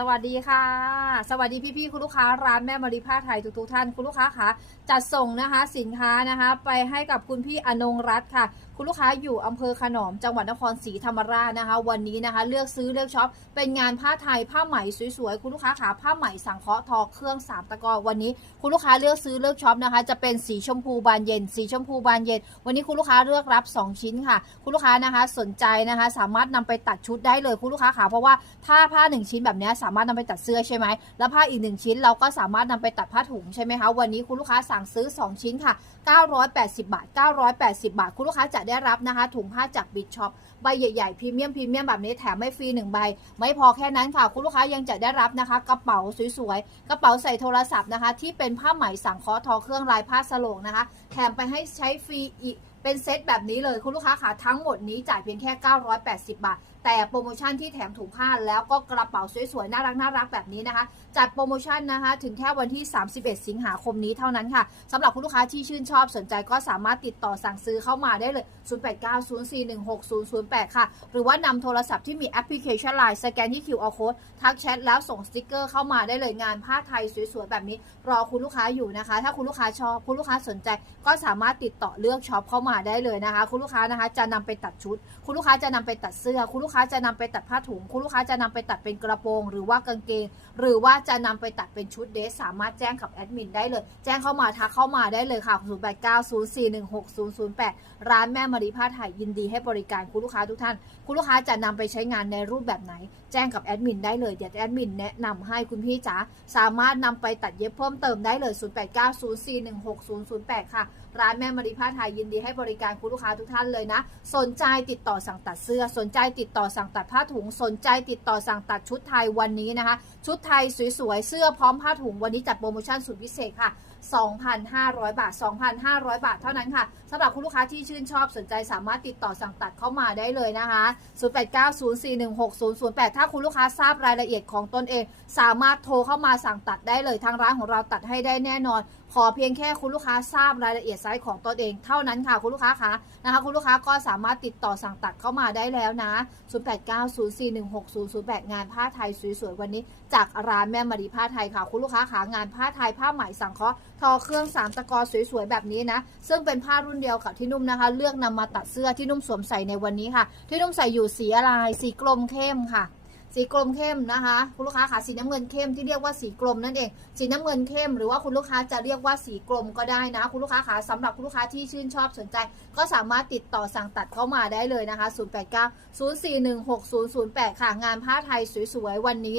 สวัสดีค่ะ สวัสดีพี่ๆคุณลูกค้าร้านแม่มารีผ้าไทยทุกๆท่านคุณลูกค้าคะจัดส่งนะคะสินค้านะคะไปให้กับคุณพี่อนงรัตน์ค่ะ คุณลูกค้าอยู่อำเภอขนอมจังหวัดนครศรีธรรมราชนะคะ วันนี้นะคะ เลือกซื้อเลือกช็อปเป็นงานผ้าไทยผ้าไหมสวยๆคุณลูกค้าขาผ้าไหมสังเคราะห์ทอเครื่องสามตะกอวันนี้ คุณลูกค้าเลือกซื้อเลือกช็อปนะคะ จะเป็นสีชมพูบานเย็น สีชมพูบานเย็น วันนี้คุณลูกค้าเลือกรับ 2 ชิ้นค่ะ คุณลูกค้านะคะสนใจนะคะ สามารถนำไปตัดชุดได้เลยคุณลูกค้าค่ะเพราะว่าถ้าผ้า 1 ชิ้นแบบนี้สามารถนำไปตัดเสื้อใช่ไหมแล้วผ้าอีก 1 ชิ้นเราก็สามารถนำไปตัดผ้าถุงใช่ไหมคะวันนี้คุณลูกค้าสั่งซื้อ 2 ชิ้นค่ะ 980 บาท 980 บาท คุณลูกค้าจะได้รับนะคะ ถุงผ้าจากบิชช็อปใบใหญ่ๆพรีเมียมพรีเมียมแบบนี้แถมไม่ฟรี1ใบ ไม่พอแค่นั้นค่ะ คุณลูกค้ายังจะได้รับนะคะ กระเป๋าสวยๆ กระเป๋าใส่โทรศัพท์นะคะ ที่เป็นผ้าไหมสังเคราะห์ทอเครื่องลายผ้าสโลงนะคะ แถมไปให้ใช้ฟรีอีก เป็นเซตแบบนี้เลยคุณลูกค้าค่ะทั้งหมดนี้จ่ายเพียงแค่ 980 บาท แต่โปรโมชั่นที่แถมถุงผ้าแล้วก็กระเป๋าสวยๆ น่ารักน่ารักแบบนี้นะคะ จัดโปรโมชั่นนะคะถึงแค่วันที่ 31 สิงหาคมนี้เท่านั้นค่ะสำหรับคุณลูกค้าที่ชื่นชอบสนใจก็สามารถติดต่อสั่งซื้อเข้ามาได้เลย 0890416008 ค่ะ หรือว่านำโทรศัพท์ที่มีแอปพลิเคชัน Line สแกนที่ QR code ทักแชทแล้วส่งสติกเกอร์เข้ามาได้เลยงานผ้าไทยสวยๆแบบนี้ รอคุณลูกค้าอยู่นะคะ ถ้าคุณลูกค้าชอบคุณลูกค้าสนใจก็สามารถติดต่อเลือกช็อปเข้ามาได้เลยนะคะ คุณลูกค้านะคะจะนำไปตัดชุด คุณลูกค้าจะนำไปตัดเสื้อ คุณลูกค้าจะนำไปตัดผ้าถุง คุณลูกค้าจะนำไปตัดเป็นกระโปรง หรือว่ากางเกง หรือว่าจะนำไปตัดเป็นชุดเดรสสามารถแจ้งกับแอดมินได้เลย แจ้งเข้ามาทักเข้ามาได้เลยค่ะ0890416008 ร้านแม่มารีผ้าไทยยินดีให้บริการคุณลูกค้าทุกท่าน คุณลูกค้าจะนำไปใช้งานในรูปแบบไหน แจ้งกับแอดมินได้เลยเดี๋ยวแอดมินแนะนำให้คุณพี่จ๋าสามารถนำไปตัดเย็บเพิ่มเติมได้เลย 0890416008 ค่ะ ร้านแม่มารีผ้าไทยยินดีให้บริการคุณลูกค้าทุกท่านเลยนะ สนใจติดต่อสั่งตัดเสื้อ สนใจติดต่อสั่งตัดผ้าถุง สนใจติดต่อสั่งตัดชุดไทยวันนี้นะคะ ชุดไทยสวยๆ เสื้อพร้อมผ้าถุงวันนี้จัดโปรโมชั่นสุดพิเศษค่ะ 2,500 บาท 2,500 บาทเท่านั้นค่ะสำหรับคุณลูกค้าที่ชื่นชอบสนใจสามารถติดต่อสั่งตัดเข้ามาได้เลยนะคะ0890416008 ถ้าคุณลูกค้าทราบรายละเอียดของตนเอง สามารถโทรเข้ามาสั่งตัดได้เลยทางร้านของเราตัดให้ได้แน่นอนขอเพียงแค่คุณลูกค้าทราบรายละเอียดไซส์ของตนเองเท่านั้นค่ะคุณลูกค้าคะนะคะคุณลูกค้าก็สามารถติดต่อสั่งตัดเข้ามาได้แล้วนะ 0890416008 งานผ้าไทยสวยๆวันนี้ จากร้านแม่มารีผ้าไทยค่ะ คุณลูกค้าขางานผ้าไทยผ้าไหมสังเคราะห์ทอเครื่องสามตะกอสวยๆแบบนี้นะ ซึ่งเป็นผ้ารุ่นเดียวกับที่นุ่มนะคะ เลือกนำมาตัดเสื้อที่นุ่มสวมใส่ในวันนี้ค่ะ ที่นุ่มใส่อยู่สีอะไรสีกลมเข้มค่ะ สีกรมเข้มนะคะ คุณลูกค้าค่ะสีน้ำเงินเข้มที่เรียกว่าสีกรมนั่นเอง สีน้ำเงินเข้ม หรือว่าคุณลูกค้าจะเรียกว่าสีกรมก็ได้นะ คุณลูกค้าค่ะสำหรับคุณลูกค้าที่ชื่นชอบสนใจ ก็สามารถติดต่อสั่งตัดเข้ามาได้เลยนะคะ 089 041 6008 ค่ะงานผ้าไทยสวยๆวันนี้